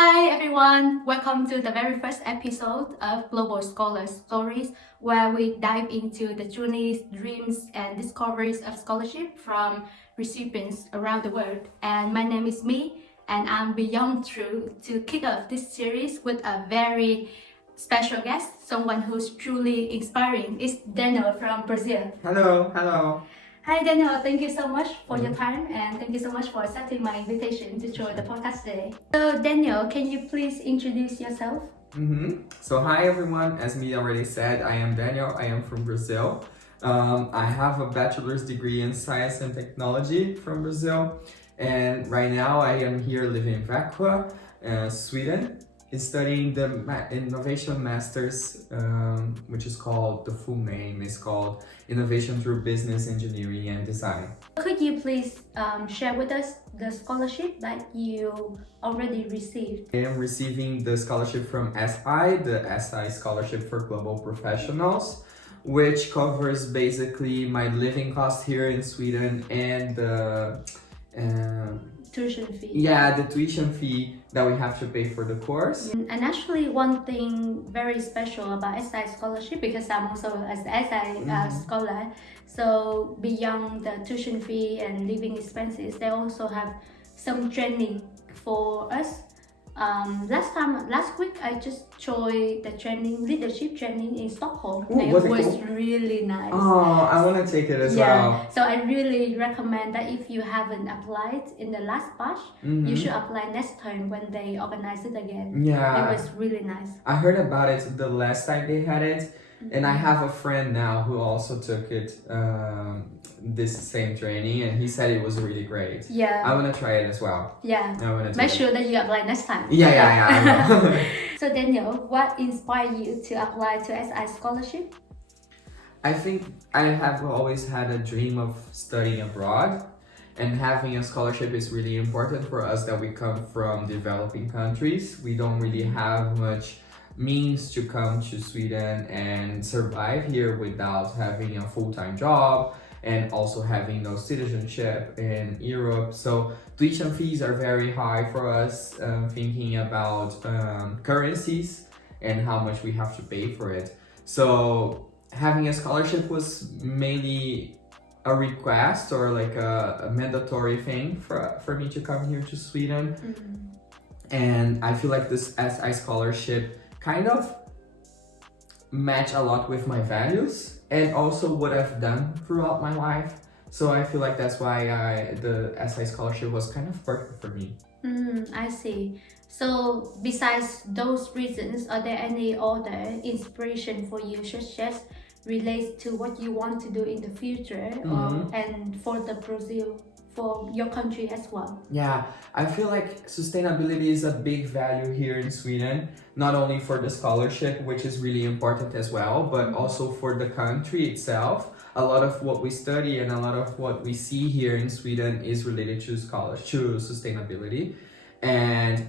Hi everyone, welcome to the very first episode of Global Scholar Stories, where we dive into the journeys, dreams, and discoveries of scholarship from recipients around the world. And my name is Mi, and I'm beyond thrilled to kick off this series with a very special guest, someone who's truly inspiring. It's Daniel from Brazil. Hello. Hi Daniel, thank you so much for your time and thank you so much for accepting my invitation to join the podcast today. So Daniel, can you please introduce yourself? So hi everyone, as me already said, I am Daniel, I am from Brazil. I have a bachelor's degree in science and technology from Brazil. And right now I am here living in Växjö, Sweden, studying the Innovation Masters, which is called, the full name is called Innovation through Business, Engineering and Design. Could you please share with us the scholarship that you already received? I am receiving the scholarship from SI, the SI Scholarship for Global Professionals, which covers basically my living cost here in Sweden and the Tuition fee. Yeah, the tuition fee that we have to pay for the course. And actually one thing very special about SI scholarship, because I'm also an SI scholar, so beyond the tuition fee and living expenses, they also have some training for us. Last week I just joined the leadership training in Stockholm. Ooh, it was was really nice. Oh, I want to take it as well. So I really recommend that if you haven't applied in the last batch, you should apply next time when they organize it again. Yeah, it was really nice. I heard about it the last time they had it, and I have a friend now who also took it, this same training, and he said it was really great. Yeah, I want to try it as well. Yeah, I want to make sure that you apply next time. Yeah, I will. So Daniel, what inspired you to apply to SI scholarship? I think I have always had a dream of studying abroad, and having a scholarship is really important for us that we come from developing countries. We don't really have much means to come to Sweden and survive here without having a full-time job and also having no citizenship in Europe. So tuition fees are very high for us, thinking about currencies and how much we have to pay for it. So having a scholarship was mainly a request or like a mandatory thing for me to come here to Sweden. And I feel like this SI scholarship kind of match a lot with my values and also what I've done throughout my life. So I feel like that's why the SI scholarship was kind of perfect for me. I see. So besides those reasons, are there any other inspiration for you, such as relates to what you want to do in the future and for the Brazil, for your country as well? Yeah, I feel like sustainability is a big value here in Sweden, not only for the scholarship, which is really important as well, but also for the country itself. A lot of what we study and a lot of what we see here in Sweden is related to sustainability. And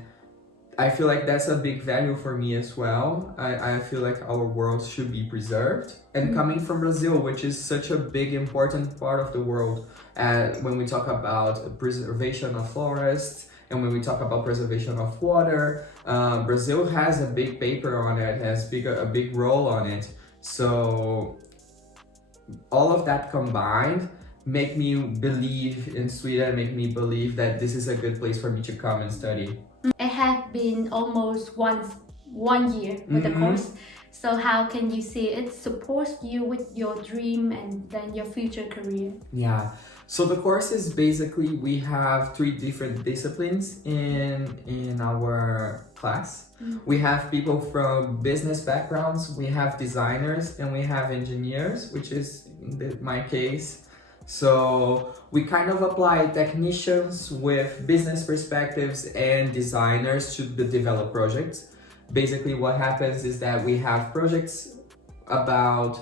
I feel like that's a big value for me as well. I feel like our world should be preserved. And coming from Brazil, which is such a big, important part of the world, when we talk about preservation of forests and when we talk about preservation of water, Brazil has a big paper on it, has a big role on it. So all of that combined make me believe in Sweden, make me believe that this is a good place for me to come and study. It has been almost 1 year with the course. So how can you see it supports you with your dream and then your future career? Yeah. So the course is basically, we have 3 different disciplines in our class. We have people from business backgrounds, we have designers, and we have engineers, which is my case. So we kind of apply technicians with business perspectives and designers to develop projects. Basically what happens is that we have projects about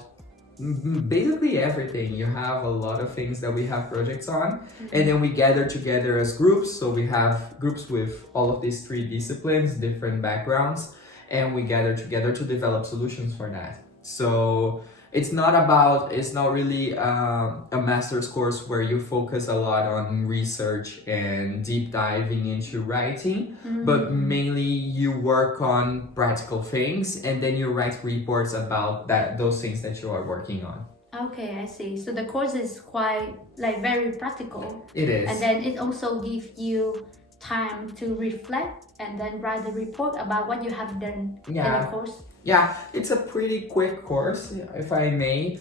basically everything. You have a lot of things that we have projects on, and then we gather together as groups. So we have groups with all of these 3 disciplines, different backgrounds, and we gather together to develop solutions for that. So it's not really a master's course where you focus a lot on research and deep diving into writing, but mainly you work on practical things and then you write reports about those things that you are working on. Okay, I see. So the course is quite like very practical. It is. And then it also gives you time to reflect and then write a report about what you have done in the course. Yeah, it's a pretty quick course, if I may.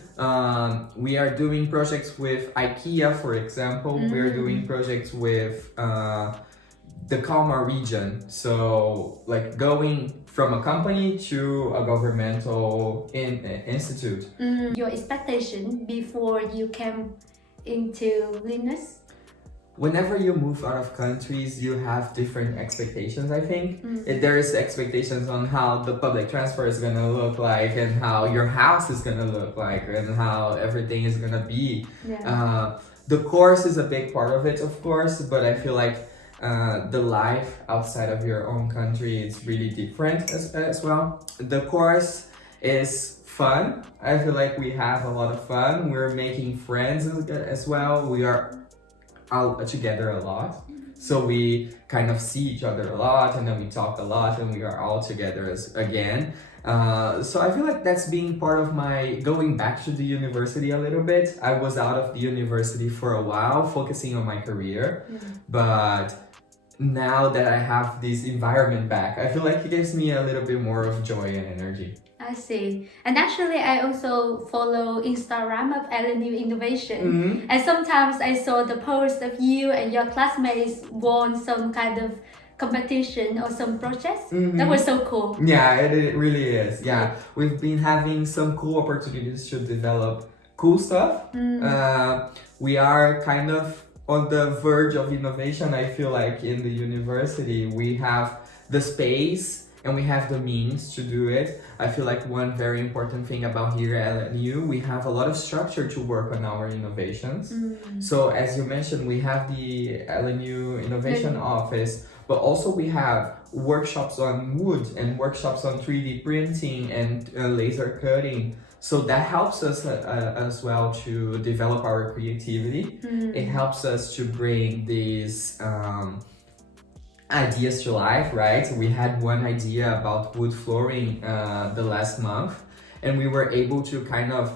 We are doing projects with IKEA, for example. We're doing projects with the Kalmar region. So like going from a company to a governmental institute. Your expectation before you came into Linnaeus? Whenever you move out of countries, you have different expectations, I think. There is expectations on how the public transport is gonna look like and how your house is gonna look like and how everything is gonna be. The course is a big part of it, of course, but I feel like the life outside of your own country is really different as well. The course is fun. I feel like we have a lot of fun. We're making friends as well. We are out together a lot, so we kind of see each other a lot and then we talk a lot and we are all together again. So I feel like that's being part of my going back to the university a little bit. I was out of the university for a while focusing on my career, but now that I have this environment back, I feel like it gives me a little bit more of joy and energy. I see. And actually, I also follow Instagram of Linnaeus Innovation. And sometimes I saw the post of you and your classmates won some kind of competition or some projects. That was so cool. Yeah, it really is. Yeah, we've been having some cool opportunities to develop cool stuff. We are kind of on the verge of innovation. I feel like in the university, we have the space and we have the means to do it. I feel like one very important thing about here at LNU, we have a lot of structure to work on our innovations. So as you mentioned, we have the LNU Innovation Office, but also we have workshops on wood and workshops on 3D printing and laser cutting. So that helps us as well to develop our creativity. It helps us to bring these ideas to life, right? We had one idea about wood flooring the last month, and we were able to kind of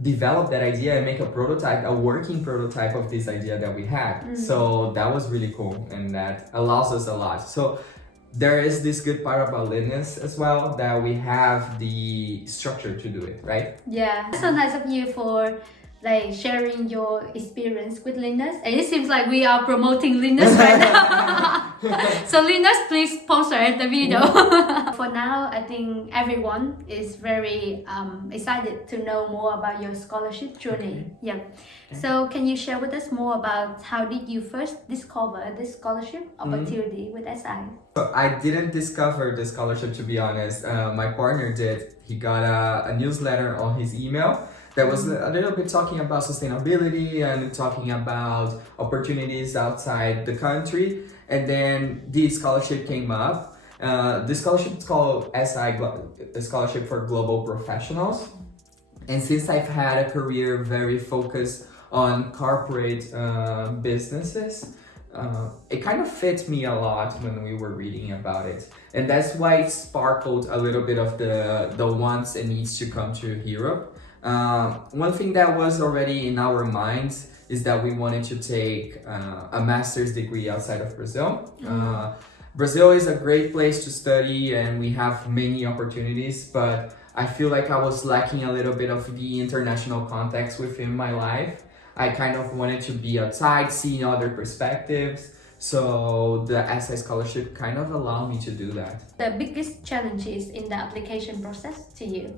develop that idea and make a prototype, a working prototype of this idea that we had. So that was really cool, and that allows us a lot. So there is this good part about Linnaeus as well, that we have the structure to do it, right? Yeah, so nice of you for like sharing your experience with Linnaeus. And it seems like we are promoting Linnaeus right now. So Linnaeus, please sponsor the video. For now, I think everyone is very excited to know more about your scholarship journey. Yeah. So can you share with us more about how did you first discover this scholarship opportunity with SI? I didn't discover the scholarship, to be honest. My partner did. He got a newsletter on his email that was a little bit talking about sustainability and talking about opportunities outside the country. And then the scholarship came up. The scholarship is called SI Scholarship for Global Professionals. And since I've had a career very focused on corporate businesses, it kind of fit me a lot when we were reading about it. And that's why it sparkled a little bit of the wants and needs to come to Europe. One thing that was already in our minds is that we wanted to take a master's degree outside of Brazil. Brazil is a great place to study and we have many opportunities, but I feel like I was lacking a little bit of the international context within my life. I kind of wanted to be outside, seeing other perspectives. So the SI scholarship kind of allowed me to do that. The biggest challenges in the application process to you?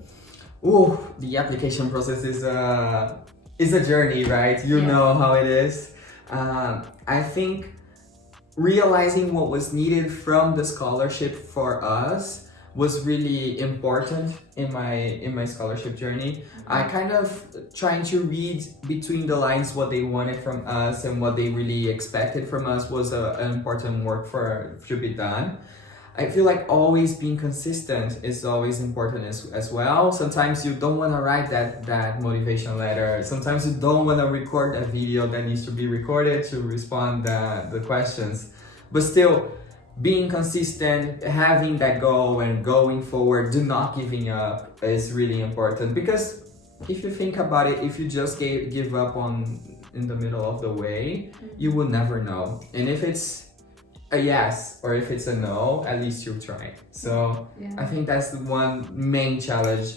Oh, the application process is a journey, right? You know how it is. I think realizing what was needed from the scholarship for us was really important in my scholarship journey. I kind of trying to read between the lines what they wanted from us and what they really expected from us was an important work to be done. I feel like always being consistent is always important as well. Sometimes you don't want to write that motivation letter. Sometimes you don't want to record a video that needs to be recorded to respond the questions. But still, being consistent, having that goal and going forward, do not giving up is really important. Because if you think about it, if you just give up in the middle of the way, you will never know. And if it's a yes or if it's a no, at least you tried. So I think that's the one main challenge,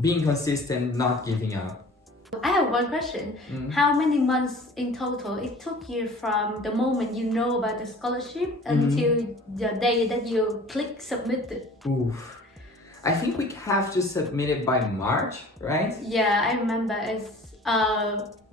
being consistent, not giving up. I have one question. How many months in total it took you from the moment you know about the scholarship until the day that you click submitted? Oof. I think we have to submit it by March, right? Yeah, I remember it's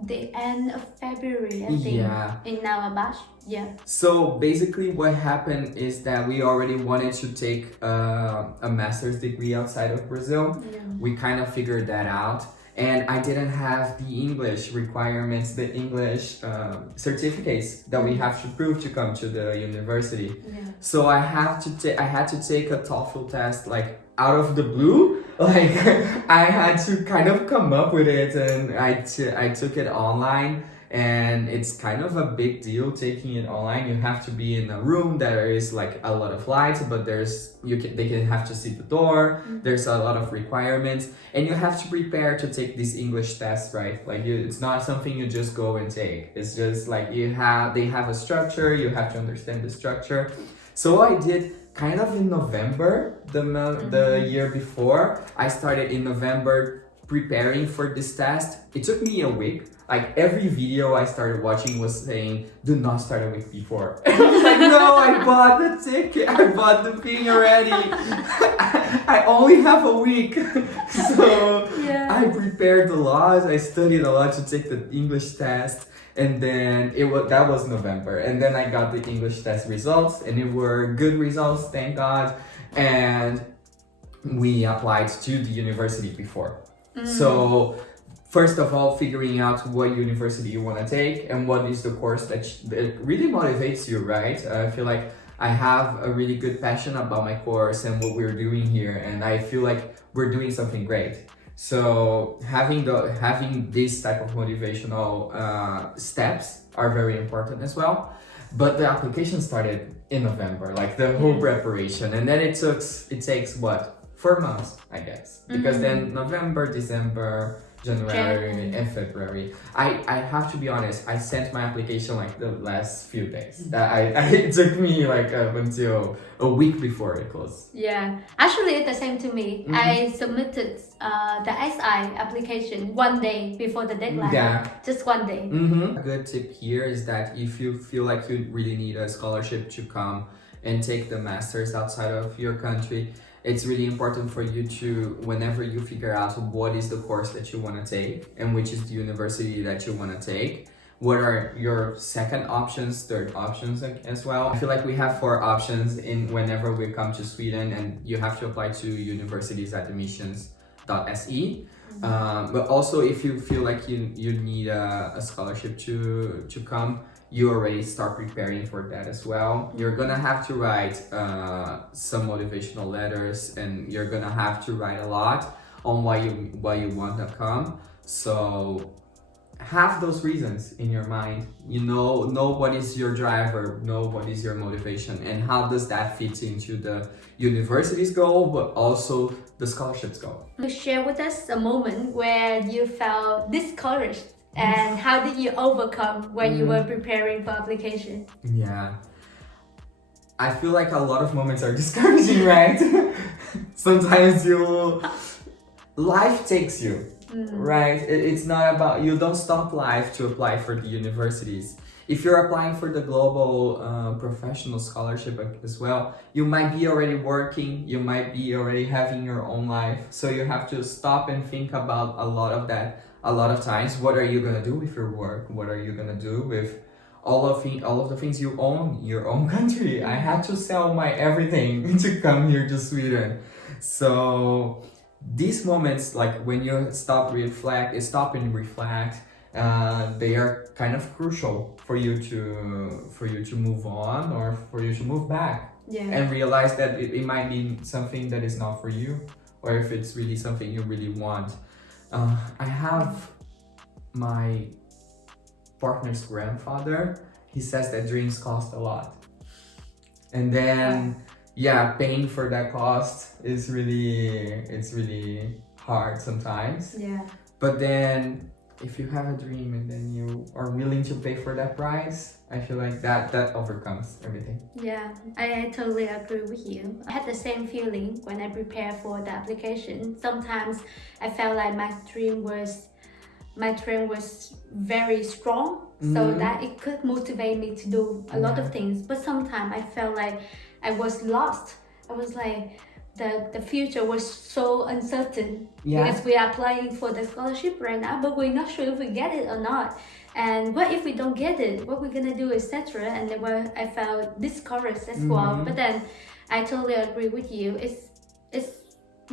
the end of February, I think, in our batch. Yeah. So basically what happened is that we already wanted to take a master's degree outside of Brazil. Yeah. We kind of figured that out. And I didn't have the English requirements, the English certificates that we have to prove to come to the university. Yeah. So I had to take a TOEFL test like out of the blue. Like I had to kind of come up with it, and I took it online. And it's kind of a big deal taking it online. You have to be in a room. There is like a lot of lights, but they can have to see the door. There's a lot of requirements, and you have to prepare to take this English test, right? Like it's not something you just go and take. It's just like they have a structure. You have to understand the structure. So I did kind of in November, the year before. I started in November preparing for this test. It took me a week. Like every video I started watching was saying, do not start a week before. And I was like, no, I bought the ticket. I bought the thing already. I only have a week. So I prepared a lot. I studied a lot to take the English test. And then that was November. And then I got the English test results, and it were good results, thank God. And we applied to the university before. So first of all, figuring out what university you want to take and what is the course that really motivates you, right? I feel like I have a really good passion about my course and what we're doing here, and I feel like we're doing something great. So having this type of motivational steps are very important as well. But the application started in November, like the whole preparation, and then it takes what, 4 months, I guess, because then November, December, January and February. I have to be honest, I sent my application like the last few days. It took me like until a week before it closed. Yeah, actually it's the same to me. I submitted the SI application 1 day before the deadline. Yeah. Just 1 day. A good tip here is that if you feel like you really need a scholarship to come and take the masters outside of your country, it's really important for you to, whenever you figure out what is the course that you want to take and which is the university that you want to take, what are your second options, third options as well. I feel like we have 4 options whenever we come to Sweden, and you have to apply to universities at admissions.se. But also if you feel like you need a scholarship to come, you already start preparing for that as well. You're gonna have to write some motivational letters, and you're gonna have to write a lot on why you want to come. So have those reasons in your mind. You know what is your driver, know what is your motivation, and how does that fit into the university's goal, but also the scholarship's goal. You share with us a moment where you felt discouraged, and how did you overcome when you were preparing for application? Yeah, I feel like a lot of moments are discouraging, right? Sometimes life takes you, right? It's not about, you don't stop life to apply for the universities. If you're applying for the global professional scholarship as well, you might be already working, you might be already having your own life. So you have to stop and think about a lot of that. A lot of times, what are you gonna do with your work? What are you gonna do with all of the things you own, your own country? I had to sell my everything to come here to Sweden. So these moments, like when you stop and reflect, they are kind of crucial for you to move on or for you to move back. and realize that it might be something that is not for you, or if it's really something you really want. I have my partner's grandfather. He says that dreams cost a lot, and then paying for that cost is really hard sometimes. But then if you have a dream and then you are willing to pay for that price, I feel like that overcomes everything. Yeah, I totally agree with you. I had the same feeling when I prepared for the application. Sometimes I felt like my dream was very strong, so that it could motivate me to do a lot of things. But sometimes I felt like I was lost. I was like, the future was so uncertain because we are applying for the scholarship right now, but we're not sure if we get it or not. And what if we don't get it? What we're gonna do, etc. And then I felt discouraged as well. But then I totally agree with you. It's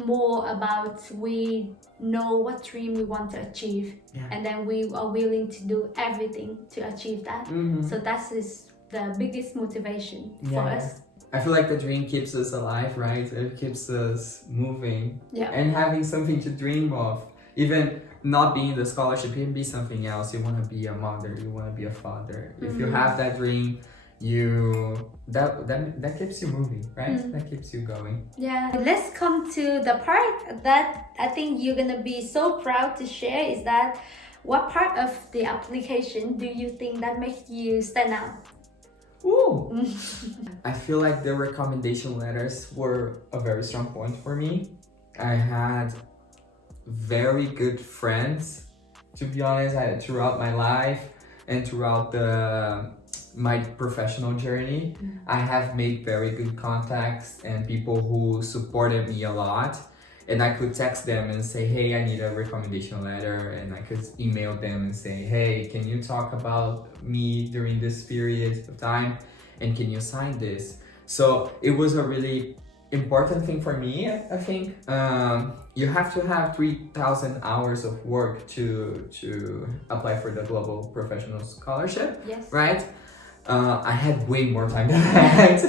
more about we know what dream we want to achieve, and then we are willing to do everything to achieve that. So that is the biggest motivation for us. I feel like the dream keeps us alive, right? It keeps us moving and having something to dream of. Even not being the scholarship, you can be something else. You want to be a mother, you want to be a father. If you have that dream, that keeps you moving, right? That keeps you going. Yeah. Let's come to the part that I think you're gonna be so proud to share. Is that what part of the application do you think that makes you stand out? Ooh. I feel like the recommendation letters were a very strong point for me. I had very good friends, to be honest, throughout my life and throughout my professional journey. I have made very good contacts and people who supported me a lot. And I could text them and say, hey, I need a recommendation letter. And I could email them and say, hey, can you talk about me during this period of time? And can you sign this? So it was a really important thing for me, I think. You have to have 3,000 hours of work to apply for the Global Professional Scholarship, right? I had way more time than that.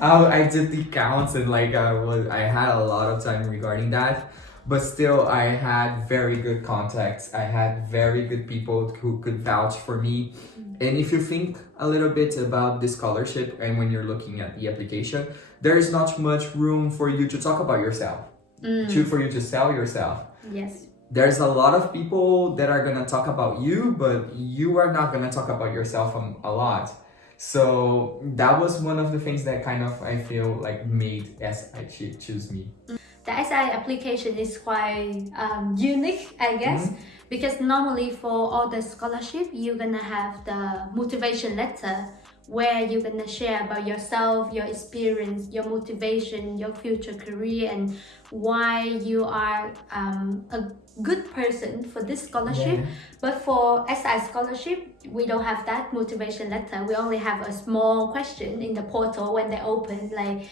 I did the counts and I had a lot of time regarding that, but still I had very good contacts. I had very good people who could vouch for me. And if you think a little bit about the scholarship and when you're looking at the application, there is not much room for you to talk about yourself, for you to sell yourself. Yes. There's a lot of people that are gonna talk about you, but you are not gonna talk about yourself a lot. So that was one of the things that kind of I feel like made SI choose me. The SI application is quite unique, I guess, because normally for all the scholarship, you're gonna have the motivation letter where you're gonna share about yourself, your experience, your motivation, your future career, and why you are a good person for this scholarship. But for SI scholarship, we don't have that motivation letter. We only have a small question in the portal when they open, like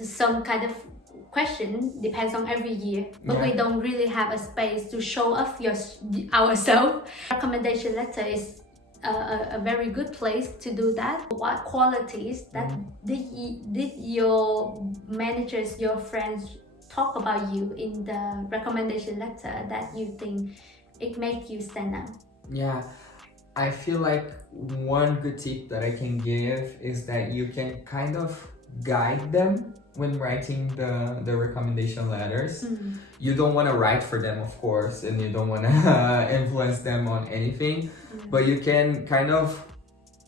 some kind of question, depends on every year, but we don't really have a space to show off ourselves. Recommendation letter is a very good place to do that. What qualities that did your managers, your friends talk about you in the recommendation letter that you think it makes you stand out? Yeah, I feel like one good tip that I can give is that you can kind of guide them when writing the recommendation letters. You don't want to write for them, of course, and you don't want to influence them on anything, but you can kind of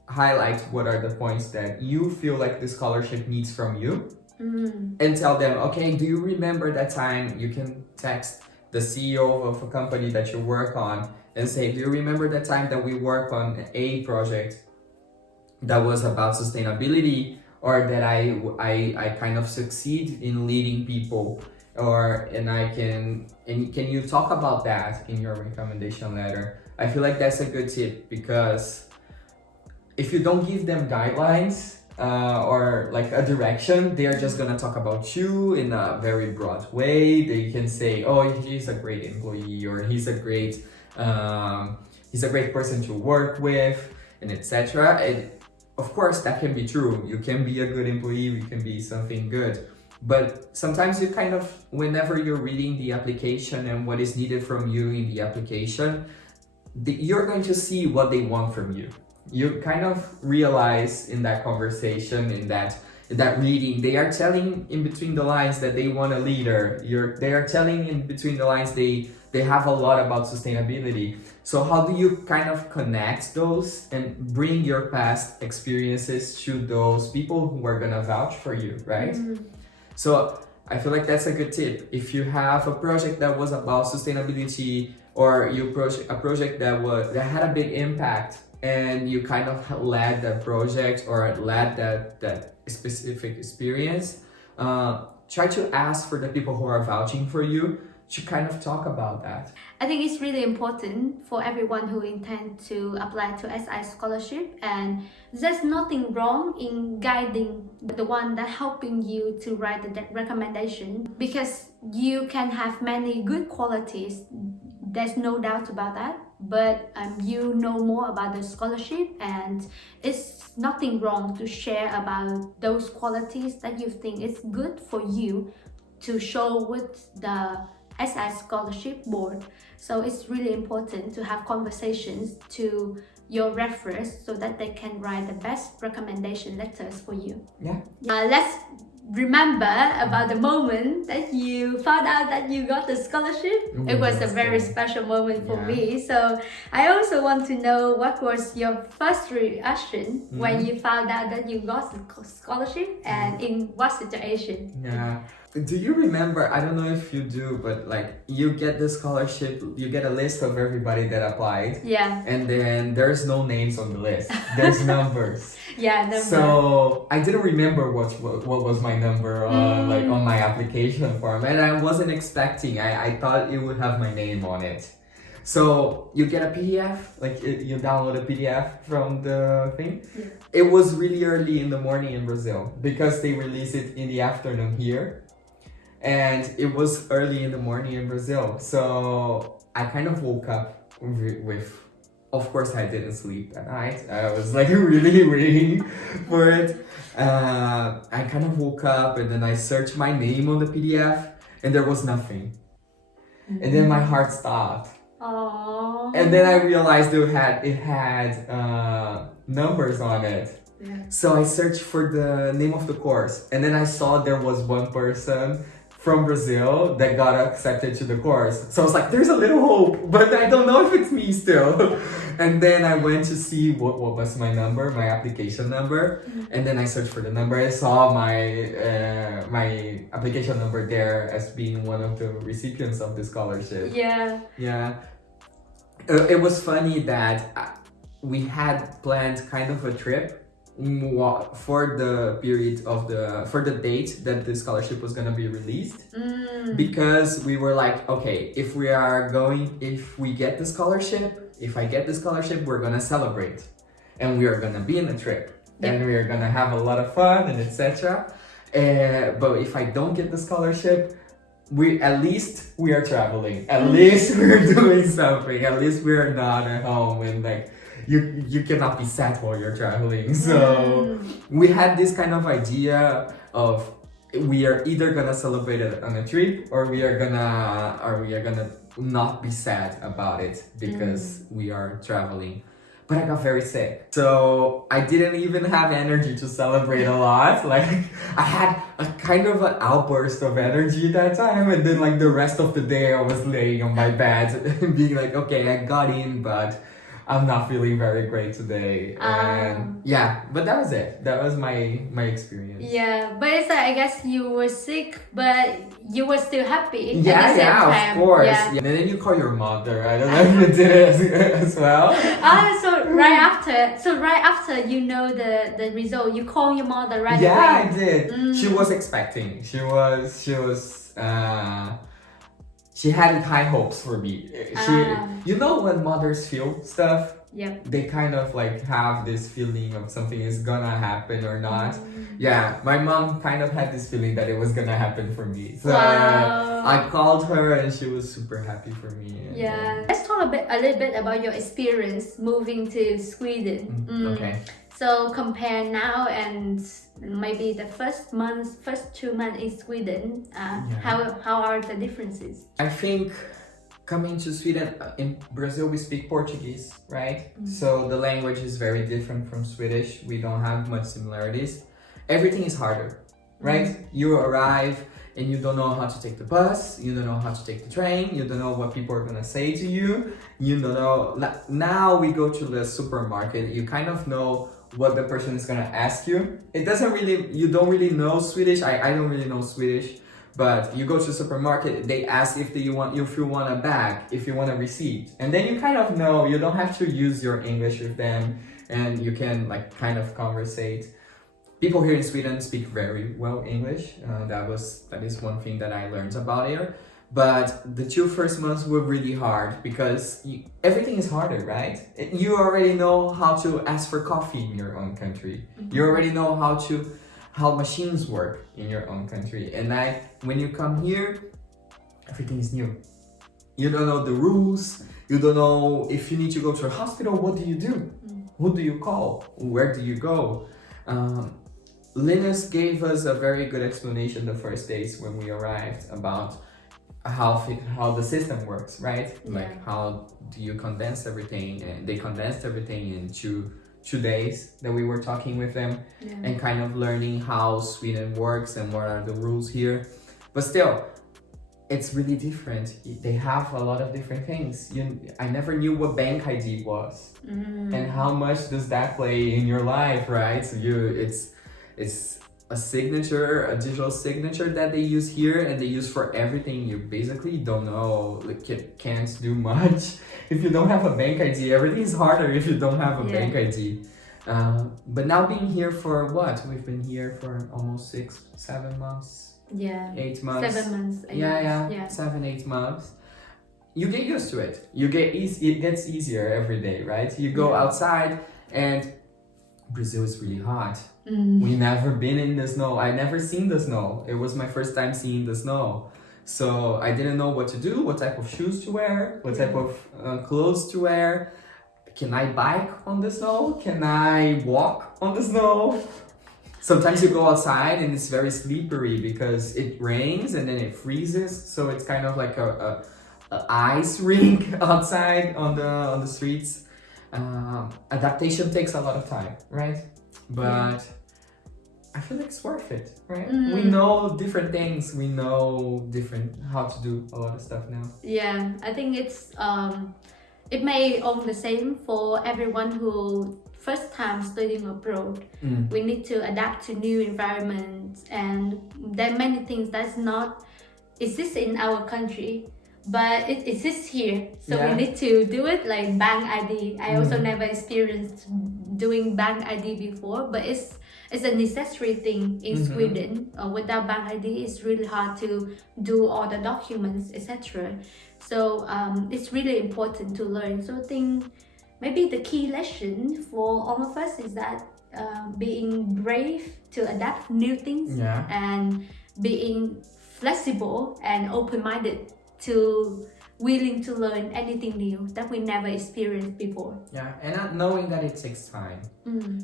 highlight what are the points that you feel like the scholarship needs from you, and tell them, okay, do you remember that time? You can text the CEO of a company that you work on and say, do you remember that time that we worked on a project that was about sustainability, or that I kind of succeed in leading people, can you talk about that in your recommendation letter? I feel like that's a good tip, because if you don't give them guidelines or like a direction, they are just gonna talk about you in a very broad way. They can say, oh, he's a great employee, or he's a great person to work with, and etc. of course, that can be true. You can be a good employee, you can be something good. But sometimes you kind of, whenever you're reading the application and what is needed from you in the application, you're going to see what they want from you. You kind of realize in that conversation, in that reading, they are telling in between the lines that they want a leader. They are telling in between the lines they have a lot about sustainability. So how do you kind of connect those and bring your past experiences to those people who are gonna vouch for you, right? So I feel like that's a good tip. If you have a project that was about sustainability, or a project that had a big impact, and you kind of led that project or led that specific experience, try to ask for the people who are vouching for you to kind of talk about that. I think it's really important for everyone who intend to apply to SI scholarship, and there's nothing wrong in guiding the one that helping you to write the recommendation, because you can have many good qualities. There's no doubt about that, but you know more about the scholarship, and it's nothing wrong to share about those qualities that you think is good for you to show with the SI scholarship board. So it's really important to have conversations to your reference so that they can write the best recommendation letters for you. Yeah. Let's remember about the moment that you found out that you got the scholarship. It was a very special moment for me. So I also want to know, what was your first reaction when you found out that you got the scholarship, and in what situation? Yeah. Do you remember, I don't know if you do, but like you get the scholarship, you get a list of everybody that applied. Yeah. And then there's no names on the list. There's numbers. Yeah, number. So I didn't remember what was my number like on my application form, and I wasn't expecting. I thought it would have my name on it. So you get a PDF, like you download a PDF from the thing. Yeah. It was really early in the morning in Brazil because they release it in the afternoon here. And it was early in the morning in Brazil. So I kind of woke up with, of course I didn't sleep at night. I was like really waiting for it. I kind of woke up and then I searched my name on the PDF and there was nothing. And then my heart stopped. Aww. And then I realized it had numbers on it. Yeah. So I searched for the name of the course, and then I saw there was one person from Brazil that got accepted to the course. So I was like, there's a little hope, but I don't know if it's me still. And then I went to see what was my number, my application number. And then I searched for the number. I saw my application number there as being one of the recipients of the scholarship. Yeah. Yeah. It was funny that we had planned kind of a trip for the period of for the date that the scholarship was gonna be released, because we were like, okay, if we get the scholarship, if I get the scholarship, we're gonna celebrate, and we are gonna be in a trip, and we are gonna have a lot of fun and etc. But if I don't get the scholarship, at least we are traveling, at least we're doing something, at least we're not at home and like. You cannot be sad while you're traveling. So we had this kind of idea of we are either gonna celebrate it on a trip, or we are gonna not be sad about it because we are traveling. But I got very sick, so I didn't even have energy to celebrate a lot. Like I had a kind of an outburst of energy that time, and then like the rest of the day I was laying on my bed and being like, okay, I got in, but I'm not feeling very great today. And yeah, but that was it. That was my experience. Yeah, but it's like, I guess you were sick, but you were still happy at the same time. Of course. Yeah. Yeah. And then you call your mother. I don't know if you did it as well. So right after you know the result, you call your mother right away. Yeah, I did. She was expecting. She had high hopes for me. You know when mothers feel stuff, Yep. they kind of like have this feeling of something is gonna happen or not. Yeah, my mom kind of had this feeling that it was gonna happen for me. So Wow. I called her and she was super happy for me. Yeah. Let's talk a little bit about your experience moving to Sweden. Okay. So compare now and maybe the first 2 months in Sweden. How are the differences? I think coming to Sweden, in Brazil we speak Portuguese, right? So the language is very different from Swedish. We don't have much similarities. Everything is harder, right? You arrive and you don't know how to take the bus, you don't know how to take the train, you don't know what people are gonna say to you, you don't know. Now we go to the supermarket, you kind of know what the person is gonna ask you. It doesn't really, you don't really know Swedish. I don't really know Swedish, but you go to the supermarket, they ask if you want a bag, if you want a receipt, and then you kind of know. You don't have to use your English with them, and you can like kind of conversate. People here in Sweden speak very well English. That is one thing that I learned about here. But the 2 first months were really hard because everything is harder, right? You already know how to ask for coffee in your own country. You already know how machines work in your own country. And when you come here, everything is new. You don't know the rules. You don't know if you need to go to a hospital. What do you do? Who do you call? Where do you go? Linus gave us a very good explanation the first days when we arrived about how the system works, right? Yeah. Like how do you condense everything, and they condensed everything in two days that we were talking with them, and kind of learning how Sweden works and what are the rules here. But still, it's really different. They have a lot of different things. I never knew what bank ID was, and how much does that play in your life, right? So it's a signature, a digital signature that they use here, and they use for everything. You basically don't know, like, can't do much if you don't have a bank ID. Everything is harder if you don't have a bank ID. But now being here for what? We've been here for almost 6-7 months. 8 months. 7 months. Yeah. 7-8 months. You get used to it. It gets easier every day, right? You go outside, and Brazil is really hot. We never been in the snow. I never seen the snow. It was my first time seeing the snow. So I didn't know what to do, what type of shoes to wear, what type of clothes to wear. Can I bike on the snow? Can I walk on the snow? Sometimes you go outside and it's very slippery because it rains and then it freezes. So it's kind of like a ice rink outside on the streets. Adaptation takes a lot of time, right? But I feel like it's worth it, right? We know different things. We know how to do a lot of stuff now. Yeah, I think it may own the same for everyone who first time studying abroad. We need to adapt to new environments, and there are many things that's not exist in our country, but it exists here. So we need to do it, like bank ID. I also never experienced doing bank ID before, but it's a necessary thing in Sweden. Without bank ID, it's really hard to do all the documents, etc. So it's really important to learn. So I think maybe the key lesson for all of us is that being brave to adapt new things, and being flexible and open-minded to willing to learn anything new that we never experienced before. Yeah, and not knowing that it takes time.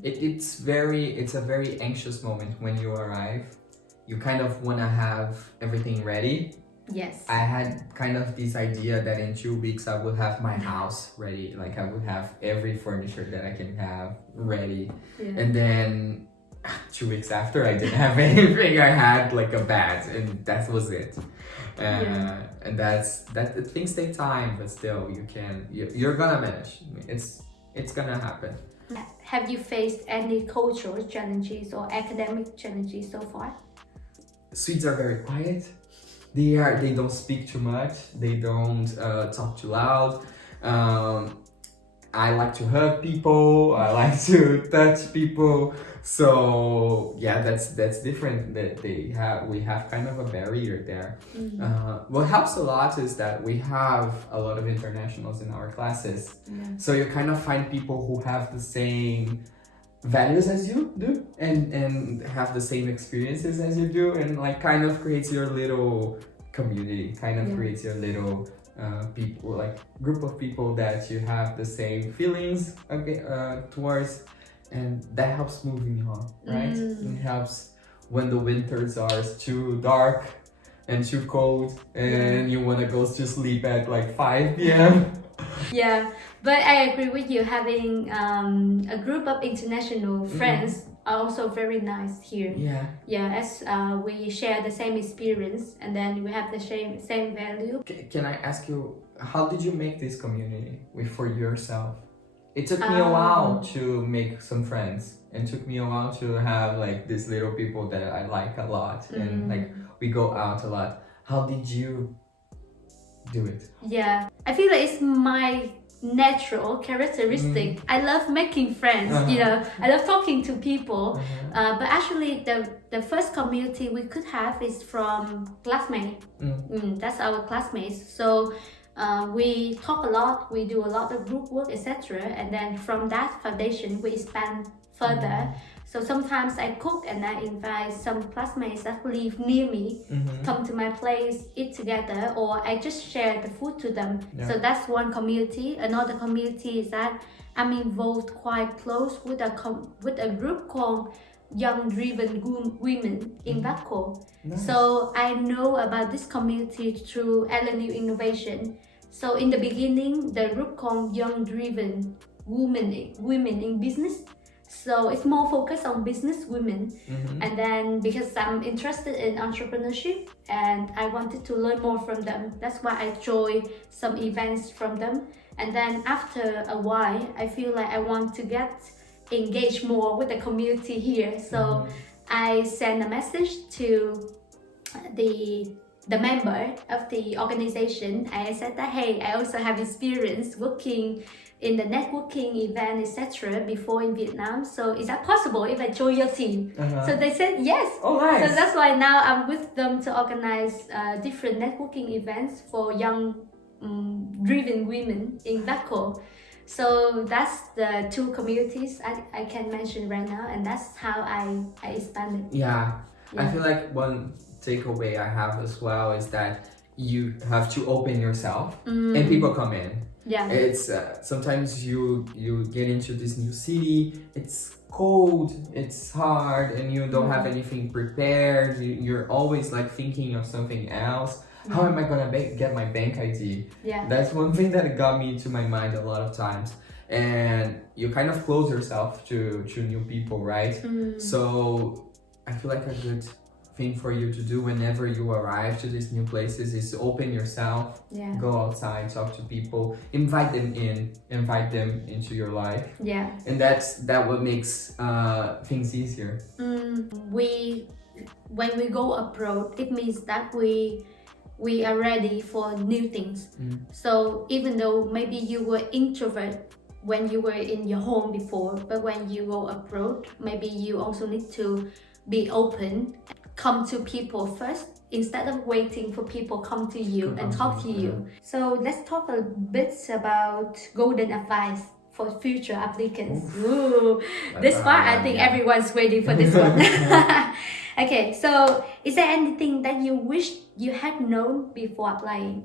It's a very anxious moment when you arrive. You kind of want to have everything ready. Yes. I had kind of this idea that in 2 weeks I would have my house ready. Like I would have every furniture that I can have ready. And then 2 weeks after, I didn't have anything. I had like a bed, and that was it. And things take time, but still you're gonna manage. It's gonna happen. Have you faced any cultural challenges or academic challenges so far? Swedes are very quiet. They don't speak too much. They don't talk too loud. I like to hug people. I like to touch people. So yeah, that's different. That we have kind of a barrier there. What helps a lot is that we have a lot of internationals in our classes. So you kind of find people who have the same values as you do and have the same experiences as you do, and like kind of creates your little community, kind of creates your little people, like group of people that you have the same feelings towards, and that helps moving on, right? It helps when the winters are too dark and too cold and you want to go to sleep at like 5 p.m. Yeah, but I agree with you. Having a group of international friends are also very nice here. Yeah, as we share the same experience and then we have the same value. Can I ask you, how did you make this community for yourself? It took me a while to make some friends, and took me a while to have like these little people that I like a lot, and like we go out a lot. How did you do it? Yeah, I feel like it's my natural characteristic. I love making friends, you know, I love talking to people. But actually the first community we could have is from classmates. That's our classmates. So we talk a lot, we do a lot of group work, etc. And then from that foundation we expand further. So sometimes I cook and I invite some classmates that live near me, come to my place, eat together, or I just share the food to them. So that's one community. Another community is that I'm involved quite close with a group called Young Driven Women in Vaco. So I know about this community through Linnaeus Innovation. So in the beginning, the group called Young Driven Women in Business. So it's more focused on business women. And then because I'm interested in entrepreneurship and I wanted to learn more from them, that's why I joined some events from them. And then after a while, I feel like I want to get engaged more with the community here. So I sent a message to the member of the organization. I said that, hey, I also have experience working in the networking event, etc. before in Vietnam. So is that possible if I join your team? So they said yes. Oh, nice. So that's why now I'm with them to organize different networking events for young driven women in Vaco. So that's the two communities I can mention right now, and that's how I expanded. Yeah. I feel like one takeaway I have as well is that you have to open yourself and people come in. It's sometimes you get into this new city, it's cold, it's hard, and you don't have anything prepared. You're always like thinking of something else. How am I gonna get my bank ID? That's one thing that got me to my mind a lot of times. And you kind of close yourself to new people, right? So I feel like a good thing for you to do whenever you arrive to these new places is open yourself, go outside, talk to people, invite them into your life. And that what makes things easier. When we go abroad, it means that we are ready for new things. So even though maybe you were introvert when you were in your home before, but when you go abroad, maybe you also need to be open, come to people first instead of waiting for people come to you and talk to you. So let's talk a bit about golden advice for future applicants. Ooh, this part I think everyone's waiting for this one. Okay, so is there anything that you wish you had known before applying?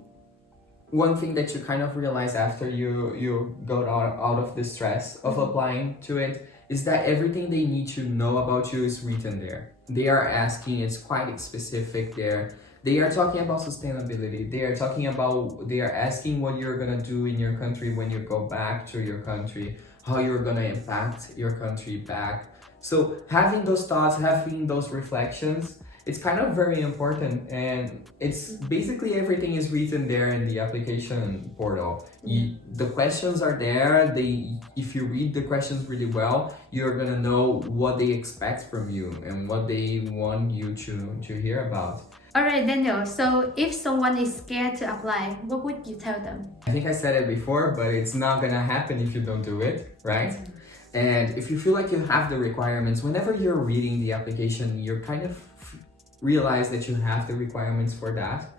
One thing that you kind of realize after you go out of the stress of applying to it is that everything they need to know about you is written there. They are asking, it's quite specific there. They are talking about sustainability. They are asking what you're gonna do in your country when you go back to your country, how you're gonna impact your country back. So having those thoughts, having those reflections, it's kind of very important, and it's basically everything is written there in the application portal. The questions are there. If you read the questions really well, you're gonna know what they expect from you and what they want you to hear about. Alright, Daniel, so if someone is scared to apply, what would you tell them? I think I said it before, but it's not gonna happen if you don't do it, right? And if you feel like you have the requirements, whenever you're reading the application, you're kind of realize that you have the requirements for that.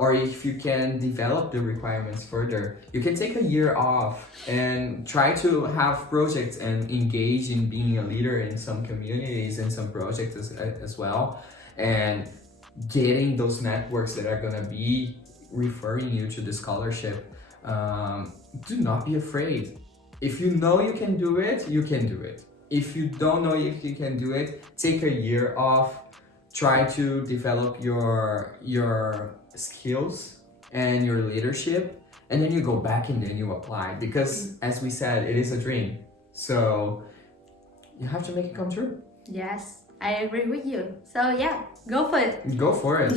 Or if you can develop the requirements further, you can take a year off and try to have projects and engage in being a leader in some communities and some projects as well. And getting those networks that are gonna be referring you to the scholarship. Do not be afraid. If you know you can do it, you can do it. If you don't know if you can do it, take a year off. Try to develop your skills and your leadership, and then you go back and then you apply, because as we said, it is a dream, so you have to make it come true. Yes, I agree with you. So yeah, go for it. Go for it.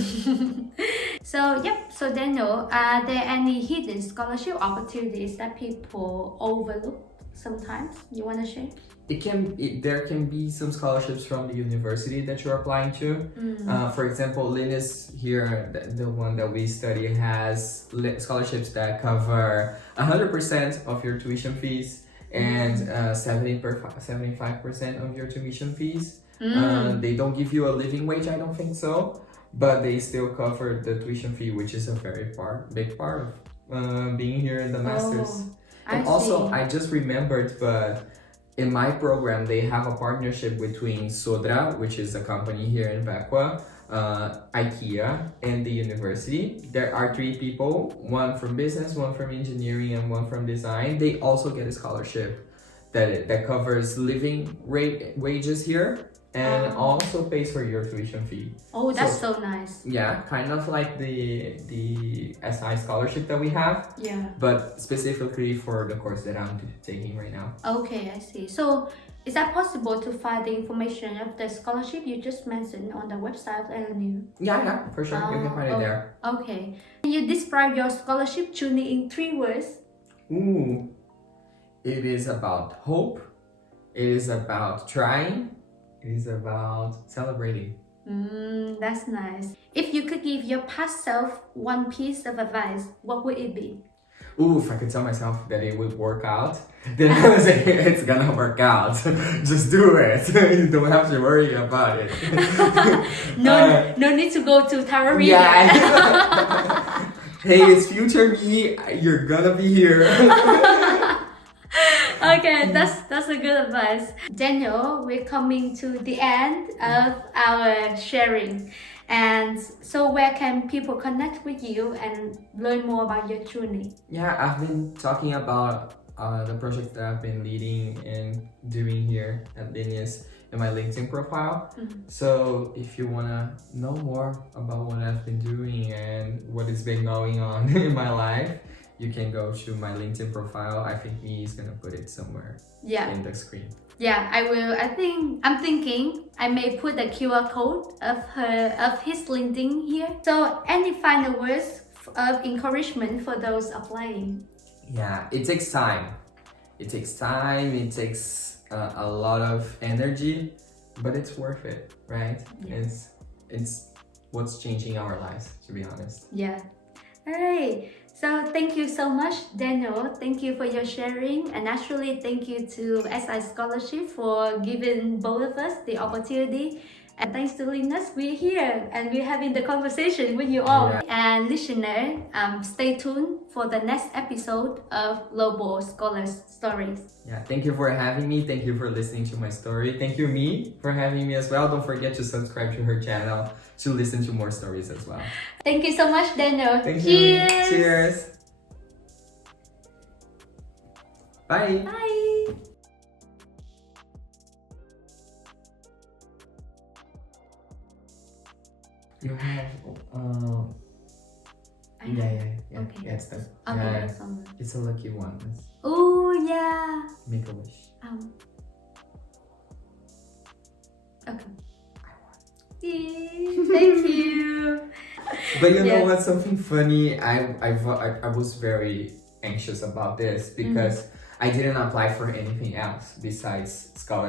So Daniel, are there any hidden scholarship opportunities that people overlook sometimes? You want to share? There can be some scholarships from the university that you're applying to. For example, Linnaeus here, the one that we study, has scholarships that cover 100% of your tuition fees and 75% of your tuition fees. They don't give you a living wage, I don't think so, but they still cover the tuition fee, which is a big part of being here in the masters. And also, I just remembered, but in my program, they have a partnership between Sodra, which is a company here in Bequa, IKEA, and the university. There are 3 people, one from business, one from engineering, and one from design. They also get a scholarship that covers living wages here and also pays for your tuition fee. Oh, that's so nice. Yeah, kind of like the SI scholarship that we have. Yeah. But specifically for the course that I'm taking right now. Okay, I see. So is that possible to find the information of the scholarship you just mentioned on the website of LNU? Yeah, for sure. You can find it there. Okay. Can you describe your scholarship journey in 3 words? Ooh. It is about hope. It is about trying. It is about celebrating. That's nice. If you could give your past self one piece of advice, what would it be? Ooh, if I could tell myself that it would work out, then I would say it's gonna work out. Just do it. You don't have to worry about it. No need to go to Tara. Yeah. Hey, it's future me. You're gonna be here. Okay, that's a good advice. Daniel, we're coming to the end of our sharing. And so where can people connect with you and learn more about your journey? Yeah, I've been talking about the project that I've been leading and doing here at Linnaeus in my LinkedIn profile. So if you want to know more about what I've been doing and what has been going on in my life, you can go to my LinkedIn profile. I think he's gonna put it somewhere in the screen. Yeah, I will. I'm thinking I may put the QR code of his LinkedIn here. So any final words of encouragement for those applying? Yeah, it takes time. It takes a lot of energy, but it's worth it, right? Yeah. It's what's changing our lives, to be honest. Yeah. All right. So thank you so much, Daniel. Thank you for your sharing, and actually thank you to SI Scholarship for giving both of us the opportunity. And thanks to Linus, we're here and we're having the conversation with you all. Yeah. And listener, stay tuned for the next episode of Global Scholars Stories. Yeah, thank you for having me. Thank you for listening to my story. Thank you, me, for having me as well. Don't forget to subscribe to her channel to listen to more stories as well. Thank you so much, Daniel. Thank Cheers. you. Cheers. Bye. Bye. You have yeah. Okay. Yes, that's that's it's a lucky one. Oh yeah. Make a wish. Okay. Thank you. But you know what? Something funny. I was very anxious about this because I didn't apply for anything else besides SI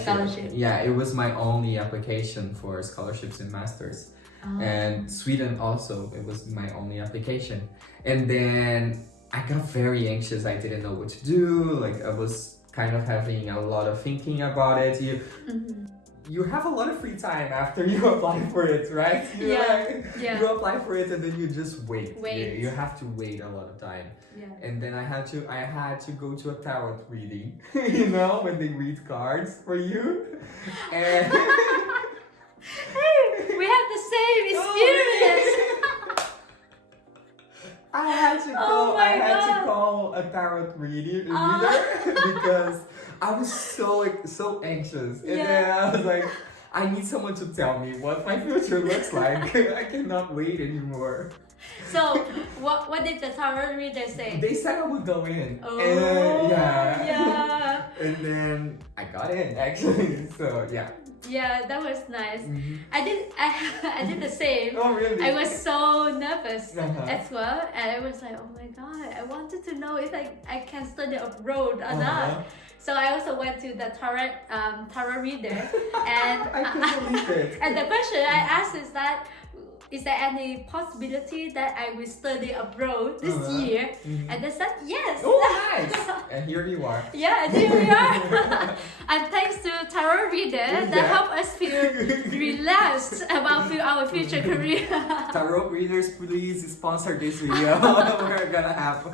scholarship. Yeah, it was my only application for scholarships and masters. And Sweden also, it was my only application. And then I got very anxious. I didn't know what to do. Like I was kind of having a lot of thinking about it. You have a lot of free time after you apply for it, right? You apply for it and then you just wait. You have to wait a lot of time. And then I had to go to a tarot reading, you know, when they read cards for you. And Hey, we have the same experience. I had to Oh my God. call a tarot reader because I was so anxious. And then I was like, I need someone to tell me what my future looks like. I cannot wait anymore. So, what did the tarot reader say? They said I would go in. Oh, And, yeah. And then I got in actually. So yeah. Yeah, that was nice. I did the same. Oh really? I was so nervous Uh-huh. as well, and I was like, oh my god, I wanted to know if I can study abroad or not. So I also went to the tarot reader, and I couldn't believe it. and the question I asked is there any possibility that I will study abroad this year? And they said yes. Oh, nice! And here you are. Yeah, and here we are. And thanks to tarot reader that help us feel relaxed about our future career. Tarot readers, please sponsor this video. We're gonna have.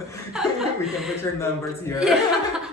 We can put your numbers here. Yeah.